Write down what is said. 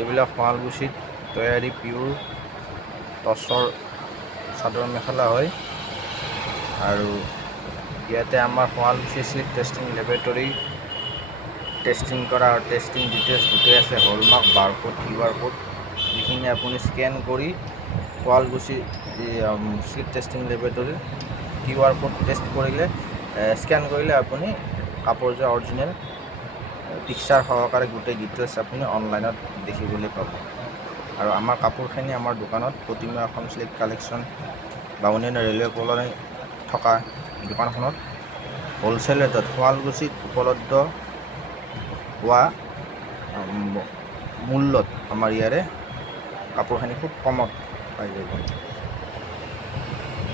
এইবিলাক শুৱালকুছিত তৈয়াৰী পিয়ৰ টচৰ চাদৰ মেখেলা হয়। আৰু ইয়াতে আমাৰ Sualkuchi silk testing laboratory testing কৰা আৰু টেষ্টিং ডিটেইলছ গোটেই আছে, হলমাৰ্ক, বাৰকোড, QR কোড, যিখিনি আপুনি স্কেন কৰি শুৱালকুছি চিল্ক টেষ্টিং লেবৰেটৰীৰ QR কোড টেষ্ট কৰিলে, স্কেন কৰিলে আপুনি কাপোৰযোৰ অৰিজিনেল পিকচাৰ সহকাৰে গোটেই ডিটেইলছ আপুনি অনলাইনত দেখিবলৈ পাব। আৰু আমাৰ কাপোৰখিনি আমাৰ দোকানত প্ৰতিমা অসম চিল্ক কালেকশ্যন বা অন্যান্য ৰেলৱে কলনী থকা দোকানখনত হ'লচেল ৰেটত শুৱালকুছিত উপলব্ধ হোৱা মূল্যত আমাৰ ইয়াৰে কাপোৰখিনি খুব কমত পাই যাব।